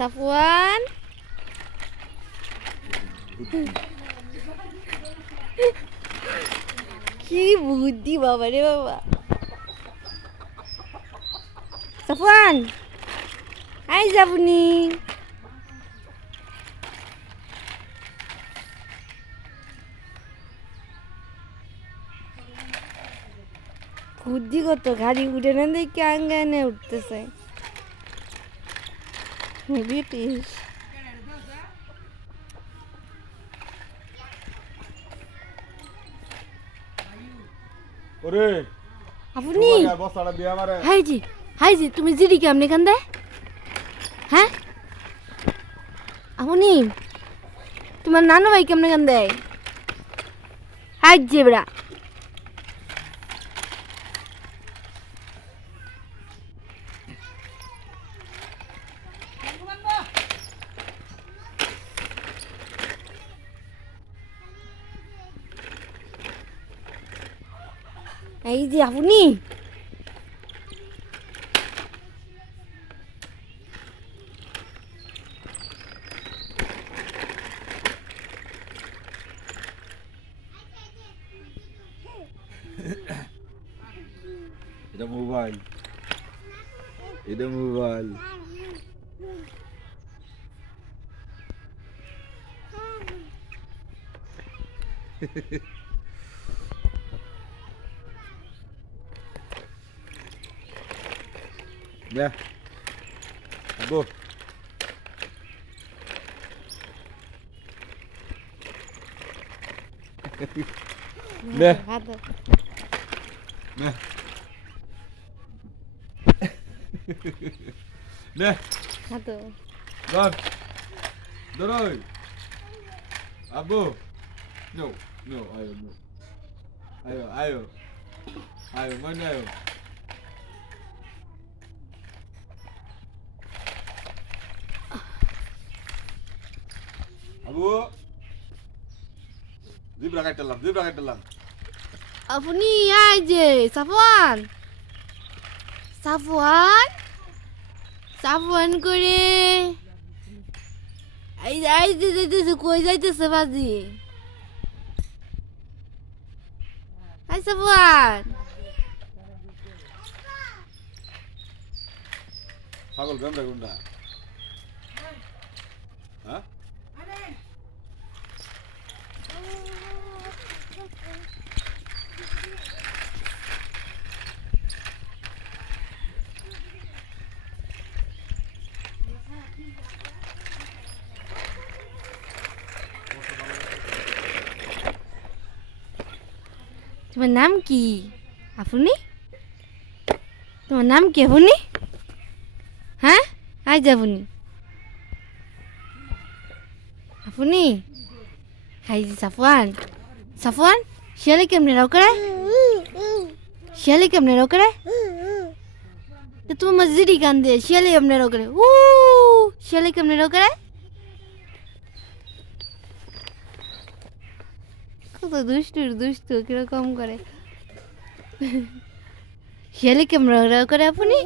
সাফওয়ান কি বুদ্ধি বাবা রে বাবা। সাফওয়ান আই যাবনি। বুদ্ধি কত, গাড়ি উঠে না দেখে আঙ্গানে উঠতেছে। ব্রিটিশ ওরে আপনি বস্তাটা দিয়ে আমারে। হাই জি তুমি জিডি কেমনে কান দেয়? হ্যাঁ আপনি তোমার নানু ভাই কেমনে কান দেয়? হাই জেবরা এই যে আপনি এটা মোবাইল, এটা মোবাইল। নে আব্বু নে হাতো নে নে হাতো ধর ধরোই আব্বু। নো নো আয়ো নো আয়ো আয়ো আয়ো মানে আয়ো। আবু জিব্রা কাটলাম। আপনি আই যে সাফওয়ান সাফওয়ান সাফওয়ান করে এই যে যাইতেছে, কই যাইতেছে বাজি? হাই সাফওয়ান ছাগল বেমরা গুন্ডা। হ্যাঁ তোমার নাম কি আপনি? তোমার নাম কি আপনি? হ্যাঁ আই যাবনি আপনি। হাই যে সাফওয়ান শিয়ালে কেমনে রাও করে? শিয়ালে কেমনে রাও করে? তোমার মসজিদি গান দে শিয়ালে কেমনে রাও করে? শিয়ালে কেমনে রাও করে? কত দুষ্টু কিরকম করে। শিয়ালে কেমনে রাও করে আপনি?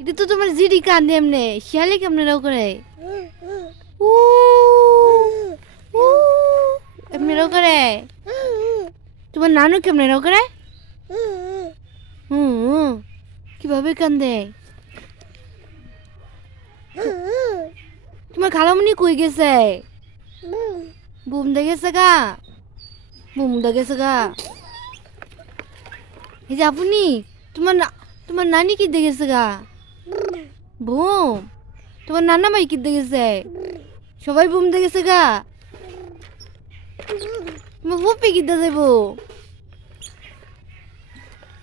এটা তো তোমার জিডি কান দে এমনে, শিয়ালে কেমনে রাও করে? এমনি রাও করে? তোমার নানু কেমনে রাও করে? কিভাবে কান্দে? তোমার খালামুনি কই গেছে? বুম দে গেছে গা। এই যে আপনি তোমার নানি কি দেখেছে গা? বুম। তোমার নানা ভাই কি দেখেছে? সবাই বুম দেখেছে গা। তোমার ফুপি কিদা যাব?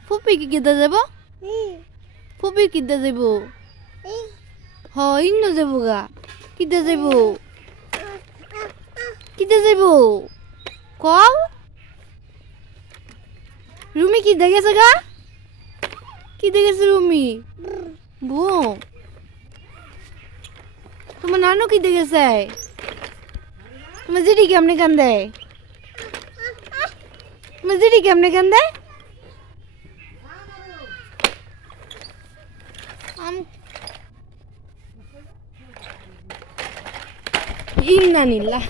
ফুপি কিদা যাব? ফুপি কিদা যাব? ইন্ন যাব গা। কিদা যাব? কও রুমি কি দেখেছে গা? কি দেখেছে রুমি? বুম। তোমার নানু কি দেখেছে? তোমার জিডি কেমনে কান্দে? ইন্নানিল্লাহ